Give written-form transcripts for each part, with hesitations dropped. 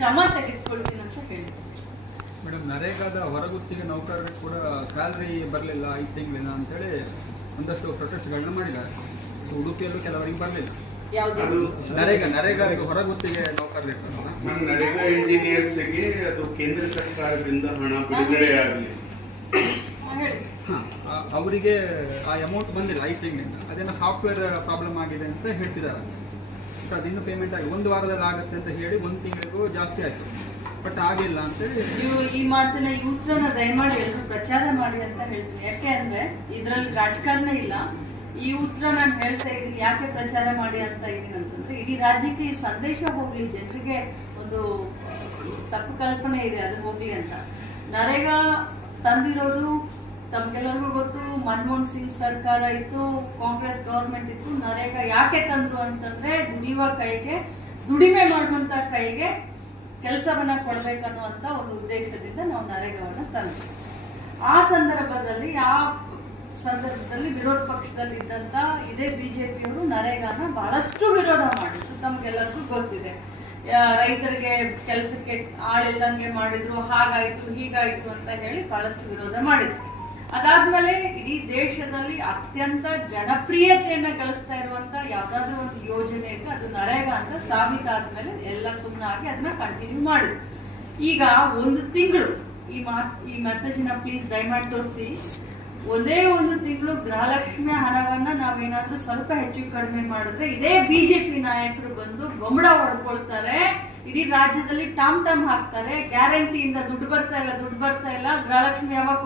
ಕ್ರಮ ತೆಗೆದುಕೊಳ್ತೀನಿ ಅಂತ ಹೇಳಿದ್ರು. ಮೇಡಮ್, ನರೇಗಾದ ಹೊರಗುತ್ತಿಗೆ ನೌಕರರಿಗೆ ಕೂಡ ಸ್ಯಾಲ್ರಿ ಬರಲಿಲ್ಲ 5 ತಿಂಗಳಿನ ಅಂತೇಳಿ ಒಂದಷ್ಟು ಪ್ರೊಟೆಸ್ಟ್ಗಳನ್ನ ಮಾಡಿದ್ದಾರೆ. ಉಡುಪಿಯಲ್ಲೂ ಕೆಲವರಿಗೆ ಬರಲಿಲ್ಲ. ಯಾವುದು ನರೇಗಾ ಹೊರಗುತ್ತಿಗೆ ನೌಕರರು ನರೇಗಾ ಇಂಜಿನಿಯರ್ಸ್ಗೆ ಅದು ಕೇಂದ್ರ ಸರ್ಕಾರದಿಂದ ಹಣ ಬಿಡುಗಡೆ ಆಗಲಿ, ಅವರಿಗೆ ಆ ಅಮೌಂಟ್ ಬಂದಿಲ್ಲ 5 ತಿಂಗಳಿಂದ. ಅದೇನೋ ಸಾಫ್ಟ್ವೇರ್ ಪ್ರಾಬ್ಲಮ್ ಆಗಿದೆ ಅಂತ ಹೇಳ್ತಿದ್ದಾರೆ. ಅದಿನ್ನೂ ಪೇಮೆಂಟ್ ಆಗಿ 1 ವಾರದಲ್ಲಿ ಆಗುತ್ತೆ ಅಂತ ಹೇಳಿ 1 ತಿಂಗಳಿಗೂ ಜಾಸ್ತಿ ಆಯಿತು, ಬಟ್ ಆಗಿಲ್ಲ ಅಂತೇಳಿ ಈ ಮಾತಿನ ಈ ಉತ್ತರನ ದಯಮಾಡಿ ಎಲ್ಲರೂ ಪ್ರಚಾರ ಮಾಡಿ ಅಂತ ಹೇಳ್ತೀನಿ. ಯಾಕೆ ಅಂದ್ರೆ ಇದರಲ್ಲಿ ರಾಜಕಾರಣ ಇಲ್ಲ. ಈ ಉತ್ತರ ನಾನು ಹೇಳ್ತಾ ಇದ್ದೀನಿ ಯಾಕೆ ಪ್ರಚಾರ ಮಾಡಿ ಅಂತ ಇದ್ದೀನಿ ಅಂತಂದ್ರೆ, ಇಡೀ ರಾಜ್ಯಕ್ಕೆ ಈ ಸಂದೇಶ ಹೋಗ್ಲಿ, ಜನರಿಗೆ ಒಂದು ತಪ್ಪು ಕಲ್ಪನೆ ಇದೆ ಅದು ಹೋಗ್ಲಿ ಅಂತ. ನರೇಗಾ ತಂದಿರೋದು ತಮ್ಗೆಲ್ಲರಿಗೂ ಗೊತ್ತು. ಮನಮೋಹನ್ ಸಿಂಗ್ ಸರ್ಕಾರ ಇತ್ತು, ಕಾಂಗ್ರೆಸ್ ಗವರ್ಮೆಂಟ್ ಇತ್ತು. ನರೇಗಾ ಯಾಕೆ ತಂದ್ರು ಅಂತಂದ್ರೆ, ದುಡಿಯುವ ಕೈಗೆ, ದುಡಿಮೆ ಮಾಡುವಂತ ಕೈಗೆ ಕೆಲಸವನ್ನ ಕೊಡ್ಬೇಕನ್ನುವಂತ ಒಂದು ಉದ್ದೇಶದಿಂದ ನಾವು ನರೇಗಾವನ್ನ ತಂದ್ವಿ. ಆ ಸಂದರ್ಭದಲ್ಲಿ ವಿರೋಧ ಪಕ್ಷದಲ್ಲಿ ಇದ್ದಂತ ಇದೇ ಬಿಜೆಪಿಯವರು ನರೇಗಾನ ಬಹಳಷ್ಟು ವಿರೋಧ ಮಾಡಿದ್ರು. ತಮ್ಗೆಲ್ಲರಿಗೂ ಗೊತ್ತಿದೆ. ರೈತರಿಗೆ ಕೆಲಸಕ್ಕೆ ಆಳಿಲ್ದಂಗೆ ಮಾಡಿದ್ರು, ಹಾಗಾಯ್ತು ಹೀಗಾಯ್ತು ಅಂತ ಹೇಳಿ ಬಹಳಷ್ಟು ವಿರೋಧ ಮಾಡಿದ್ರು. ಅದಾದ್ಮೇಲೆ ಇಡೀ ದೇಶದಲ್ಲಿ ಅತ್ಯಂತ ಜನಪ್ರಿಯತೆಯನ್ನ ಗಳಿಸ್ತಾ ಇರುವಂತ ಯಾವ್ದಾದ್ರು ಒಂದು ಯೋಜನೆ ಇದ್ರೆ ಅದು ನರೇಗಾ ಅಂತ ಸಾಬೀತಾದ್ಮೇಲೆ ಎಲ್ಲ ಸುಮ್ಮನಾಗಿ ಅದನ್ನ ಕಂಟಿನ್ಯೂ ಮಾಡಿದ್ರು. ಈಗ 1 ತಿಂಗಳು ಈ ಮೆಸೇಜ್ನ ಪ್ಲೀಸ್ ದಯಮಾಡಿ ತೋರಿಸಿ. ಒಂದೇ 1 ತಿಂಗಳು ಗೃಹಲಕ್ಷ್ಮಿ ಹಣವನ್ನ ನಾವೇನಾದ್ರೂ ಸ್ವಲ್ಪ ಹೆಚ್ಚು ಕಡಿಮೆ ಮಾಡಿದ್ರೆ ಇದೇ ಬಿಜೆಪಿ ನಾಯಕರು ಬಂದು ಬೊಂಬಡ ಹೊಡ್ಕೊಳ್ತಾರೆ, ಇಡೀ ರಾಜ್ಯದಲ್ಲಿ ಟಾಮ್ ಹಾಕ್ತಾರೆ. ಗ್ಯಾರಂಟಿಯಿಂದ ದುಡ್ಡು ಬರ್ತಾ ಇಲ್ಲ, ಗೃಹಲಕ್ಷ್ಮಿ ಯಾವಾಗ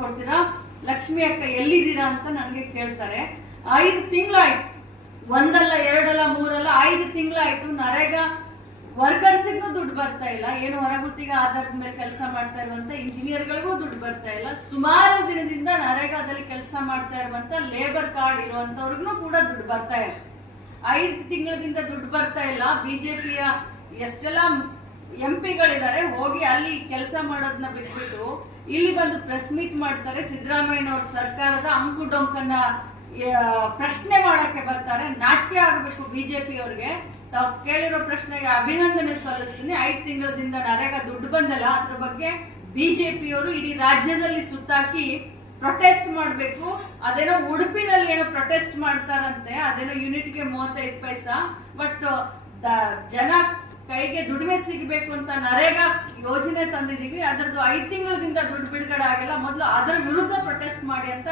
ಕೊಡ್ತೀರಾ, ಲಕ್ಷ್ಮಿ ಅಕ್ಕ ಎಲ್ಲಿದ್ದೀರಾ ಅಂತ ನನಗೆ ಕೇಳ್ತಾರೆ. 5 ತಿಂಗಳಾಯ್ತು, 1 ಅಲ್ಲ 2 ಅಲ್ಲ 3 ಅಲ್ಲ 5 ತಿಂಗಳಾಯ್ತು. ನರೇಗಾ ವರ್ಕರ್ಸಿಗೂ ದುಡ್ಡು ಬರ್ತಾ ಇಲ್ಲ. ಏನು ಹೊರಗುತ್ತಿಗೆ ಆಧಾರದ ಮೇಲೆ ಕೆಲಸ ಮಾಡ್ತಾ ಇರುವಂತ ಇಂಜಿನಿಯರ್ಗಳಿಗೂ ದುಡ್ಡು ಬರ್ತಾ ಇಲ್ಲ. ಸುಮಾರು ದಿನದಿಂದ ನರೇಗಾದಲ್ಲಿ ಕೆಲಸ ಮಾಡ್ತಾ ಇರುವಂತ ಲೇಬರ್ ಕಾರ್ಡ್ ಇರುವಂತವ್ರಿಗೂ ಕೂಡ ದುಡ್ಡು ಬರ್ತಾ ಇಲ್ಲ. 5 ತಿಂಗಳಿಂದ ದುಡ್ಡು ಬರ್ತಾ ಇಲ್ಲ. ಬಿಜೆಪಿಯ ಎಷ್ಟೆಲ್ಲ ಎಂಪಿಗಳಿದ್ದಾರೆ, ಹೋಗಿ ಅಲ್ಲಿ ಕೆಲಸ ಮಾಡೋದನ್ನ ಬಿಟ್ಬಿಟ್ಟು ಇಲ್ಲಿ ಬಂದು ಪ್ರೆಸ್ ಮೀಟ್ ಮಾಡ್ತಾರೆ. ಸಿದ್ದರಾಮಯ್ಯನವ್ರ ಸರ್ಕಾರದ ಅಂಕು ಡೊಂಕನ್ನ ಪ್ರಶ್ನೆ ಮಾಡಕ್ಕೆ ಬರ್ತಾರೆ. ನಾಚಿಕೆ ಆಗಬೇಕು ಬಿಜೆಪಿ ಅವ್ರಿಗೆ. ತಾವು ಕೇಳಿರೋ ಪ್ರಶ್ನೆಗೆ ಅಭಿನಂದನೆ ಸಲ್ಲಿಸ್ತೀನಿ. 5 ತಿಂಗಳಿಂದ ನರೇಗಾ ದುಡ್ಡು ಬಂದಲ್ಲ, ಅದ್ರ ಬಗ್ಗೆ ಬಿಜೆಪಿಯವರು ಇಡೀ ರಾಜ್ಯದಲ್ಲಿ ಸುತ್ತಾಕಿ ಪ್ರೊಟೆಸ್ಟ್ ಮಾಡಬೇಕು. ಅದೇನೋ ಉಡುಪಿನಲ್ಲಿ ಏನೋ ಪ್ರೊಟೆಸ್ಟ್ ಮಾಡ್ತಾರಂತೆ, ಅದೇನೋ ಯೂನಿಟ್ಗೆ 35 ಪೈಸಾ. ಬಟ್ ಜನ ಕೈಗೆ ದುಡಿಮೆ ಸಿಗಬೇಕು ಅಂತ ನರೇಗಾ ಯೋಜನೆ ತಂದಿದೀವಿ, ಅದರದ್ದು 5 ತಿಂಗಳಿಂದ ದುಡ್ಡು ಬಿಡುಗಡೆ ಆಗಿಲ್ಲ. ಮೊದಲು ಅದರ ವಿರುದ್ಧ ಪ್ರೊಟೆಸ್ಟ್ ಮಾಡಿ ಅಂತ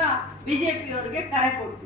ಬಿಜೆಪಿಯವರಿಗೆ ಕರೆ ಕೊಡ್ತೀವಿ.